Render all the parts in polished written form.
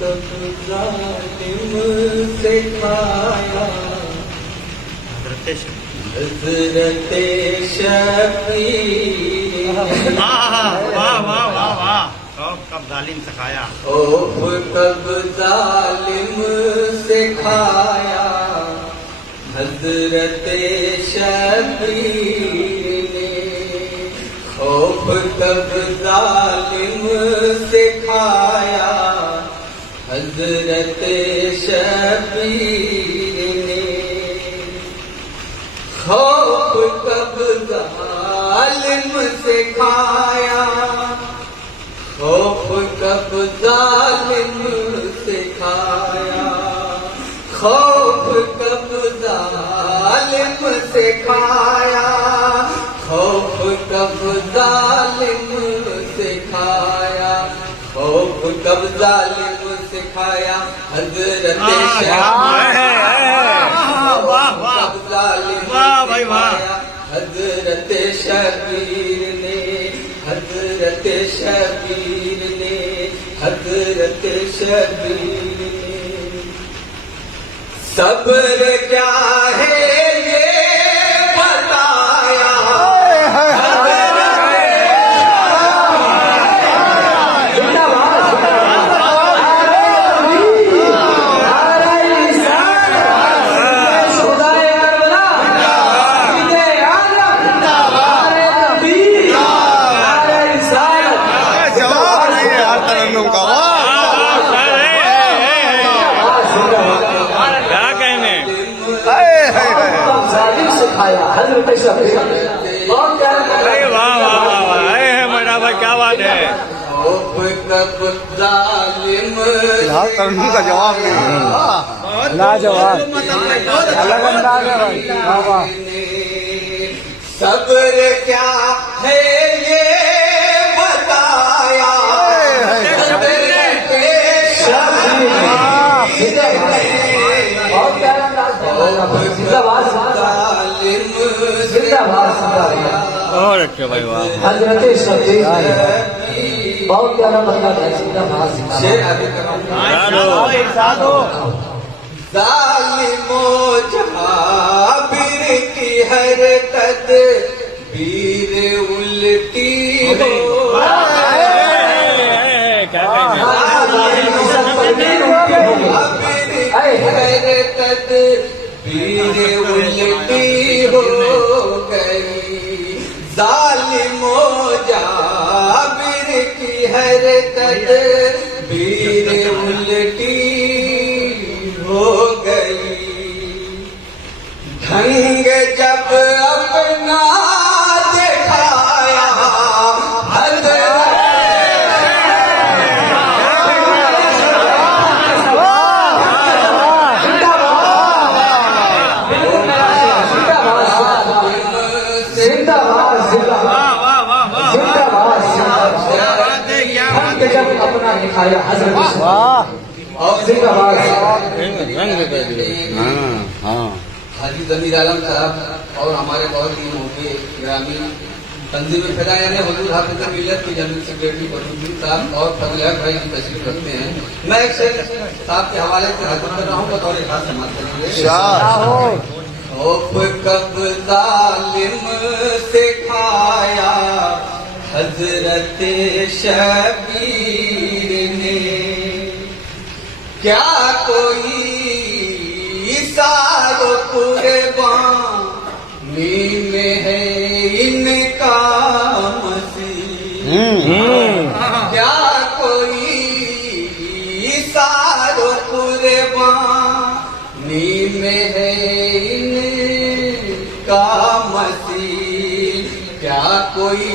कब जालिम से खाया हज़रत शबीर वाह वाह वाह वाह कब जालिम से खाया खौफ कब जालिम से खाया हज़रत शबीर ने खौफ कब जालिम से खाया हज़रत शबीर ने खौफ कब जालिम से खाया खौफ कब जालिम से खाया खौफ कब जालिम से खाया खौफ कब जालिम से खाया खौफ कब जालिम से खाया हज़रत हज़रत शबीर ने हज़रत शबीर ने हज़रत शबीर ने सब्र क्या है ये बताया हज़रत शबीर बहुत वाह वाह वाह वाह मेरा भाई क्या बात है फिलहाल तरन्नुम का जवाब नहीं लाजवाब अलग अंदाज है भाई वाह सब्र क्या है ये बताया बहुत प्यारा जिंदाबाद जिंदाबाद और अच्छे भाई वाह हज़रत शबीर बहुत प्यारा मतलब है जिंदाबाद जालिमो जाबिर की हरकत वीर उल्टी हो हरकत वीर उल्टी हो गई जालिमो जाबिर की हरकत वीर उल्टी हो गई ढंग जब अपना दिखाया अपना दिखाया हज़रत हाजी जमीर आलम साहब और हमारे बहुत ही होंगे ग्रामीण तंजीम फिदाया ने हुजूर हाफिज़ मिल्लत की जनरल सेक्रेटरी बदरुद्दीन साहब और फजल भाई की तशरीफ रखते हैं। मैं एक शेर साहब के हवाले से हाजिर कर रहा हूँ बतौर खास समाज करेंगे। खौफ कब जालिम से खाया हज़रत शबीर ने क्या कोई सारो कुर्बानी में है इनका मसीह क्या कोई सारो कुर्बानी में है इनका मसीह क्या कोई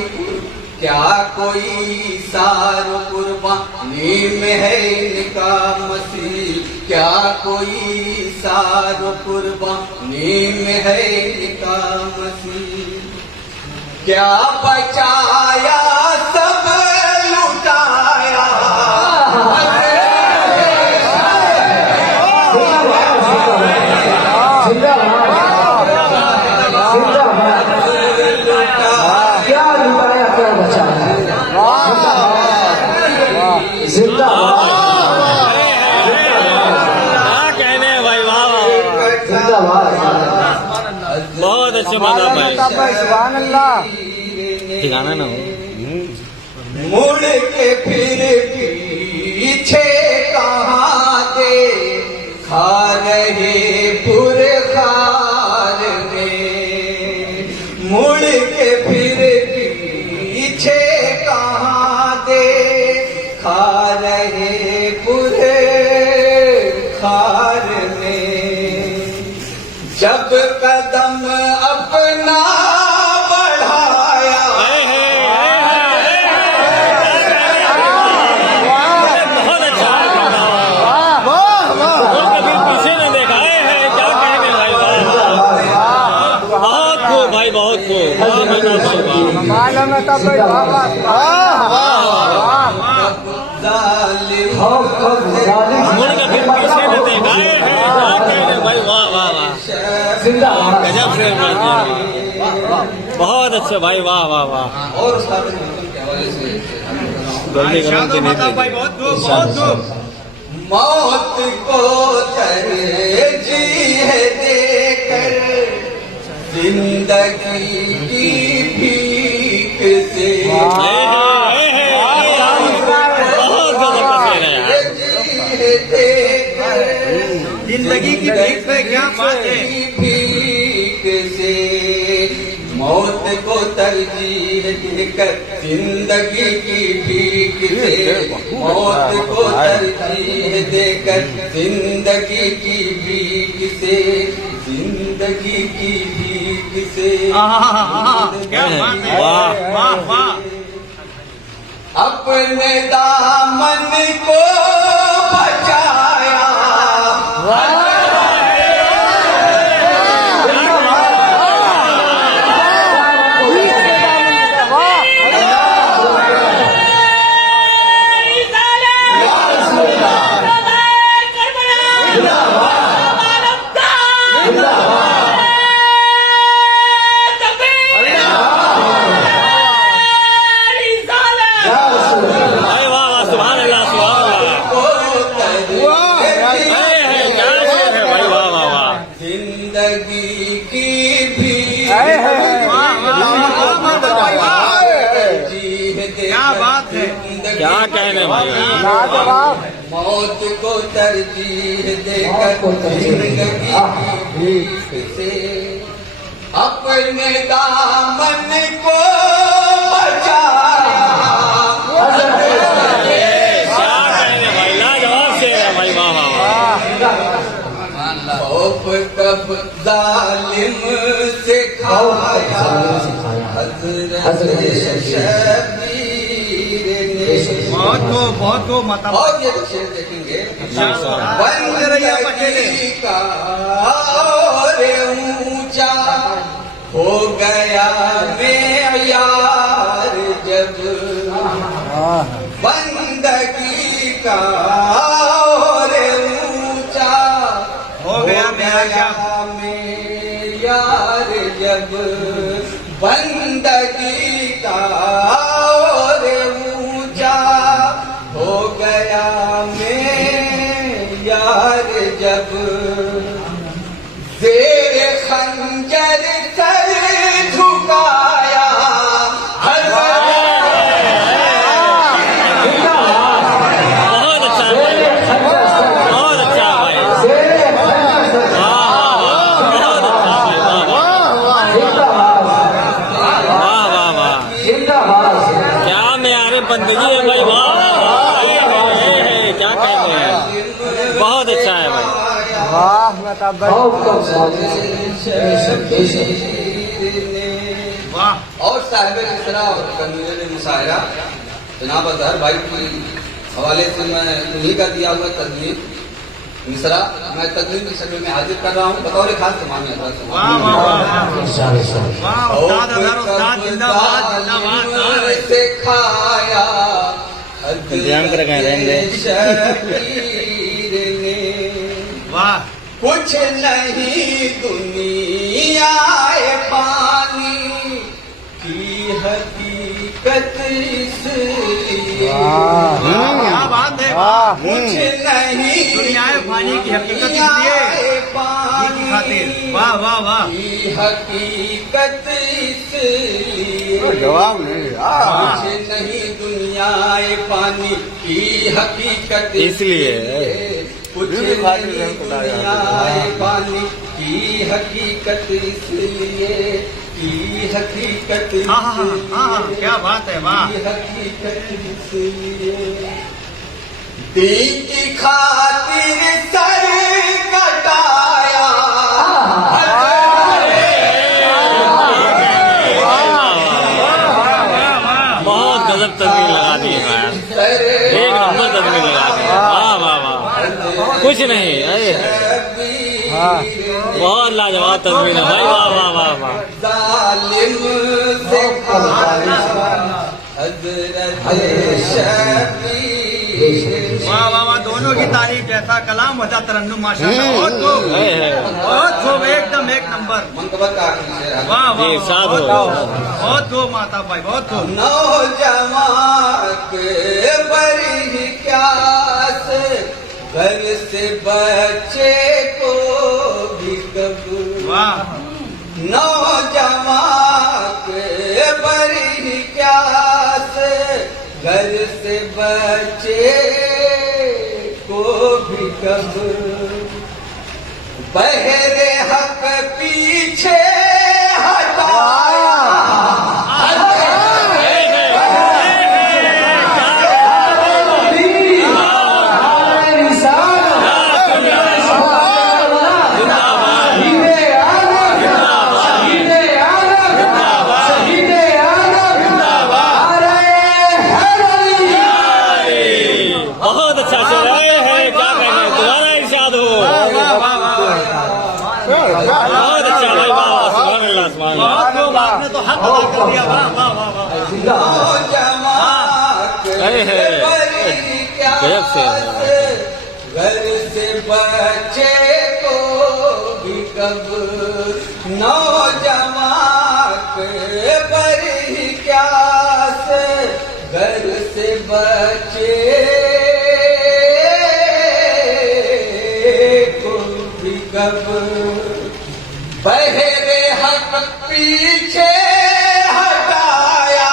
सारो कुर्बानी में है इनका मसीह क्या कोई सारो कुर्बानी में है इनका मसीह क्या बचाया सब लुटाया अच्छे मजा भाई सुभान अल्लाह ठिकाना ना हो मुड़ के फिर पीछे कहाँ दे खा रहे पुरखार में, मुड़ के फिर पीछे कहाँ दे खा रहे पुरखार में, जब कदम अपना बढ़ाया बहुत अच्छा कभी पीछे न देखा है क्या कहने भाई बहुत खूब भाई बहुत खूब मालूम है तब मुड़ के फिर पीछे न देखा है क्या कहने भाई वाह वाह वाह गजब से बहुत अच्छे भाई वाह वाह वाह और उसका के हवाले से जल्दी करो कि नहीं बहुत खूब मौत को तरजीह देकर जिंदगी की भीख से बहुत गजब का शेर है यार जिंदगी की भीख पे क्या बात है, भीख से मौत को तरजीह देकर जिंदगी की भीख से, मौत को तरजीह देकर जिंदगी की भीख से, जिंदगी की भीख से क्या बात है वाह वाह वाह अपने दामन को बचाया, भाई वाह वाह सुभान अल्लाह क्या शेर है भाई वाह वाह वाह जिंदगी की भी क्या बात है, क्या कहने भाई मौत को तरजीह देकर जिंदगी की भीख से अपने दामन को बचाया, क्या कहने भाई लाजवाब शेर है भाई वाह वाह खौफ कब जालिम से खाया हज़रत शबीर ने, बहुत को मत और ये शेर देखेंगे बंदगी का और ऊंचा हो गया मेयार जब, बंदगी का और ऊंचा हो गया मेयार जब, बंदगी का और ऊंचा हो गया मेयार जब, ज़ेर खंजर सर झुकाया बहुत अच्छा भाई बहुत अच्छा भाई बहुत अच्छा भाई वाह वाह वाह क्या मेयारे बंदगी है भाई वाह क्या कहते हैं बहुत अच्छा है भाई वाह। और साहिब इसरा कमीर मुशायरा जनाब अजहर भाई की हवाले से मैं उन्हीं का दिया हुआ तस्वीर मिसरा मैं तस्वीर की शक्ल में हाजिर कर रहा हूँ बतौर खास समान से खाया वाह कुछ नहीं दुनिया पानी की हकीकत इसलिए क्या बात है कुछ नहीं दुनिया पानी की हकीकत इसलिए पानी खातिर। वाह वाह वाह। की हकीकत इसलिए जवाब नहीं मुझे नहीं दुनियाए पानी की हकीकत इसलिए। कुछ नहीं दुनियाए पानी की हकीकत इसलिए की हकीकत हाँ हाँ हाँ हाँ, क्या बात है, वाह। की हकीकत इसलिए दीन की खातिर सर कटाया बहुत गजब तस्वीर लगा दी है यार, एक नंबर तस्वीर लगा दी है। वाह वाह वाह, कुछ नहीं, अरे बहुत लाजवाब तस्वीर है भाई, वाह वाह वाह वाह। जालिम से वाह वाह वाह, दोनों की तारीफ, जैसा कलाम वैसा तरन्नुम, माशाअल्लाह, बहुत खूब, बहुत खूब, एकदम एक नंबर। वाह वाह, जी, बहुत खूब माता भाई, बहुत खूब। नौजवान के बड़ी क्या से घर से बच्चे को भी कब वाह नौजवान के बड़ी क्या से घर से बच्चे को भी कब बहरे हक पीछे हटाया बहुत अच्छा चल रहा है, क्या कहना है, दोबारा इरशाद हो। बहुत अच्छा भाई, वाह सुभान अल्लाह सुभान अल्लाह, बहुत खूब, आपने तो हक अदा कर दिया, वाह वाह वाह वाह। गजब से घर से बच्चे को भी कब नौजवान के बड़ी क्या से घर से बच्चे को भी कब बहरे हक पीछे हटाया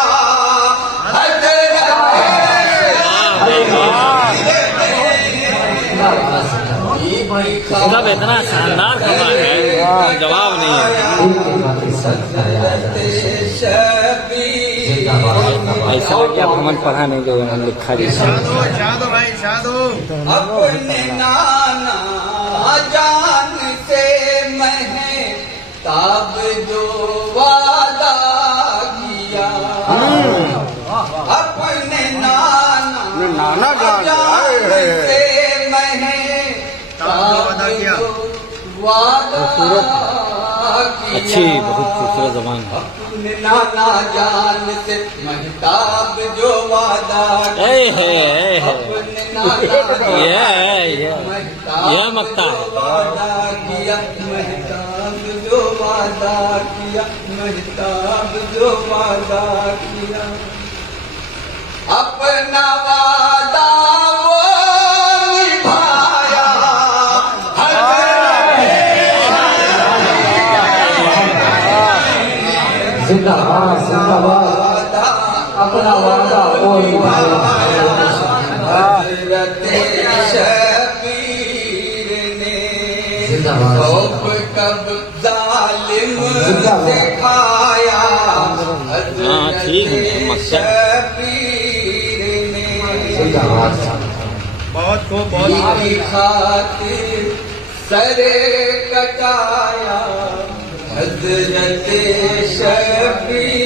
सब इतना शानदार कमाल है, जवाब नहीं है। ऐसा कि आप हमन पढ़ा नहीं गए, हम लिखा जी। शादो भाई शादो। अपने नाना जान से मैं ताब जो वादा किया अपने नाना जान से मैंने वादा अच्छी, बहुत खूबसूरत जबान है। अपने नाना जान से महताब जो वादा अपने ये मकता है। वादा किया महताब जो वादा किया महताब जो वादा किया अपना वादा वो निभाया जिंदाबाद जिंदाबाद, अपना वादा वो निभाया। हज़रत शबीर ने खौफ कब जालिम से खाया हज़रत शबीर ने बहुत खूब, बहुत की खातिर सरे कटाया हज़रत शबीर